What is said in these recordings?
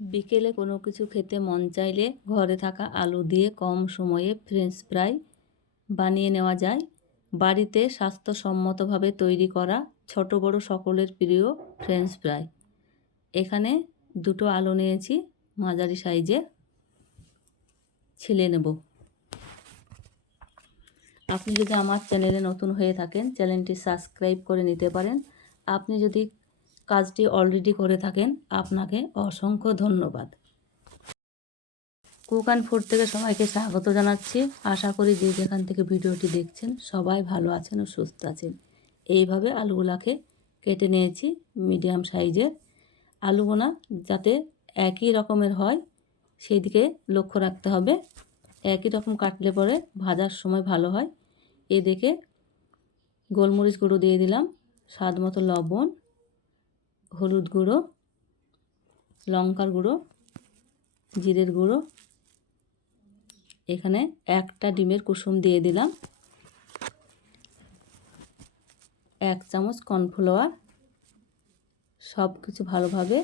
বিকেলে কোনো কিছু খেতে মন চাইলে ঘরে থাকা আলু দিয়ে কম সময়ে ফ্রেঞ্চ ফ্রাই বানিয়ে নেওয়া যায়। বাড়িতে স্বাস্থ্যসম্মতভাবে তৈরি করা ছোট বড় সকলের প্রিয় ফ্রেঞ্চ ফ্রাই। এখানে দুটো আলু নিয়েছি, মাঝারি সাইজে ছিলে নেব। আপনি যদি আমার চ্যানেলে নতুন হয়ে থাকেন, চ্যানেলটি সাবস্ক্রাইব করে নিতে পারেন। আপনি যদি কাজটি অলরেডি করে থাকেন, আপনাকে অসংখ্য ধন্যবাদ। কুক অ্যান্ড ফুড থেকে সবাইকে স্বাগত জানাচ্ছি। আশা করি যে যেখান থেকে ভিডিওটি দেখছেন সবাই ভালো আছেন ও সুস্থ আছেন। এইভাবে আলুগুলাকে কেটে নিয়েছি মিডিয়াম সাইজের। আলুগুলা যাতে একই রকমের হয় সেই দিকে লক্ষ্য রাখতে হবে। একই রকম কাটলে পরে ভাজার সময় ভালো হয়। এদিকে গোলমরিচ গুঁড়ো দিয়ে দিলাম, স্বাদ মতো লবণ, হলুদ গুঁড়ো, লঙ্কার গুঁড়ো, জিরের গুঁড়ো, এখানে একটা ডিমের কুসুম দিয়ে দিলাম, 1 চামচ কর্নফ্লাওয়ার। সব কিছু ভালোভাবে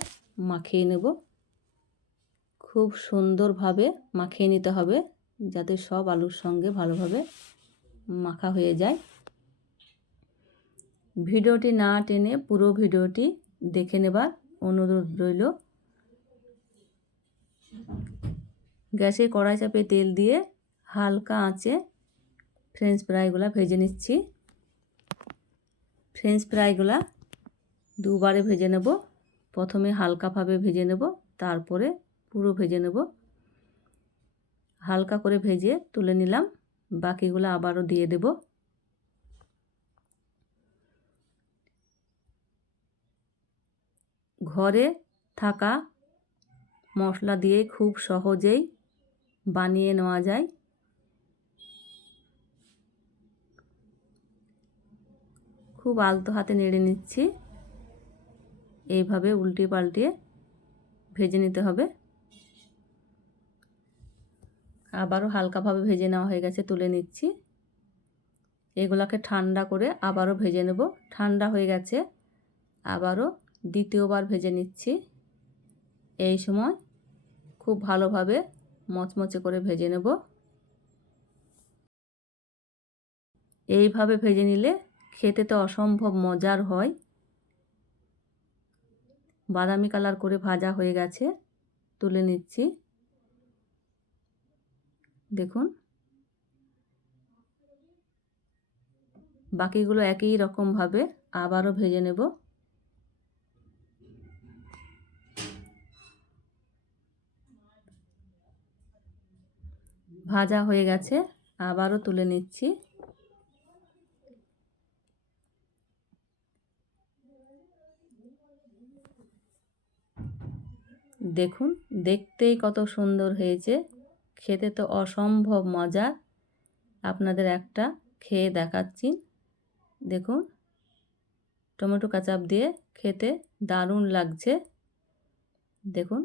মাখিয়ে নেব। খুব সুন্দরভাবে মাখিয়ে নিতে হবে যাতে সব আলুর সঙ্গে ভালোভাবে মাখা হয়ে যায়। ভিডিওটি না টেনে পুরো ভিডিওটি দেখে নেবার অনুরোধ রইল। গ্যাসে কড়াই চাপে তেল দিয়ে হালকা আঁচে ফ্রেঞ্চ ফ্রাইগুলো ভেজে নিচ্ছি। ফ্রেঞ্চ ফ্রাইগুলো দুবারে ভেজে নেব। প্রথমে হালকাভাবে ভেজে নেব, তারপরে পুরো ভেজে নেব। হালকা করে ভেজে তুলে নিলাম, বাকিগুলো আবারও দিয়ে দেব। ঘরে থাকা মশলা দিয়ে খুব সহজেই বানিয়ে নেওয়া যায়। খুব আলতো হাতে নেড়ে নিচ্ছি। এইভাবে উল্টে পাল্টে ভেজে নিতে হবে। আবারও হালকাভাবে ভেজে নেওয়া হয়ে গেছে, তুলে নিচ্ছি। এগুলাকে ঠান্ডা করে আবারও ভেজে নেব। ঠান্ডা হয়ে গেছে, আবারও দ্বিতীয়বার ভেজে নিচ্ছি। এই সময় খুব ভালোভাবে মচমচে করে ভেজে নেব। এইভাবে ভেজে নিলে খেতে তো অসম্ভব মজার হয়। বাদামি কালার করে ভাজা হয়ে গেছে, তুলে নিচ্ছি। দেখুন, বাকিগুলো একই রকমভাবে আবারও ভেজে নেব। ভাজা হয়ে গেছে, আবারও তুলে নিচ্ছি। দেখুন, দেখতেই কত সুন্দর হয়েছে, খেতে তো অসম্ভব মজার। আপনাদের একটা খেয়ে দেখাচ্ছি। দেখুন, টমেটো কেচাপ দিয়ে খেতে দারুণ লাগছে। দেখুন।